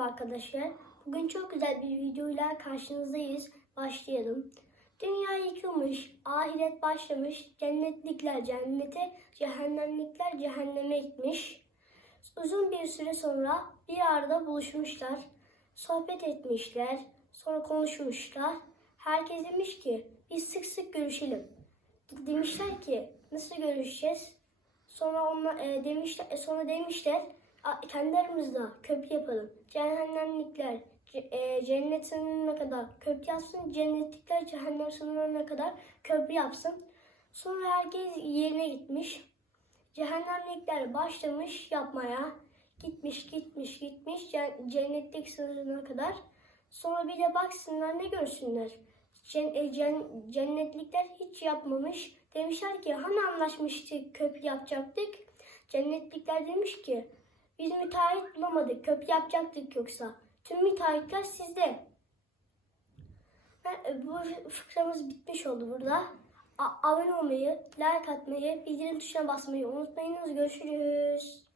Merhaba arkadaşlar. Bugün çok güzel bir videoyla karşınızdayız. Başlayalım. Dünya yıkılmış, ahiret başlamış, cennetlikler cennete, cehennemlikler cehenneme gitmiş. Uzun bir süre sonra bir arada buluşmuşlar, sohbet etmişler, sonra konuşmuşlar. Herkes demiş ki biz sık sık görüşelim. Demişler ki nasıl görüşeceğiz? Sonra onlar e, demişler e, sonra demişler "A- kendi aramızda köprü yapalım. Cehennemlikler ce- e, cennet sınırına kadar köprü yapsın. Cennetlikler cehennem sınırına kadar köprü yapsın. Sonra herkes yerine gitmiş. Cehennemlikler başlamış yapmaya. Gitmiş gitmiş gitmiş cen- cennetlik sınırına kadar. Sonra bir de baksınlar ne görsünler. Cen- e, cen- cennetlikler hiç yapmamış. Demişler ki hani anlaşmıştık köprü yapacaktık. Cennetlikler demiş ki biz müteahhit bulamadık köprü yapacaktık yoksa. Tüm müteahhitler sizde. E, bu fıkramız bitmiş oldu burada. A- abone olmayı, like atmayı, bildirim tuşuna basmayı unutmayınız. Görüşürüz.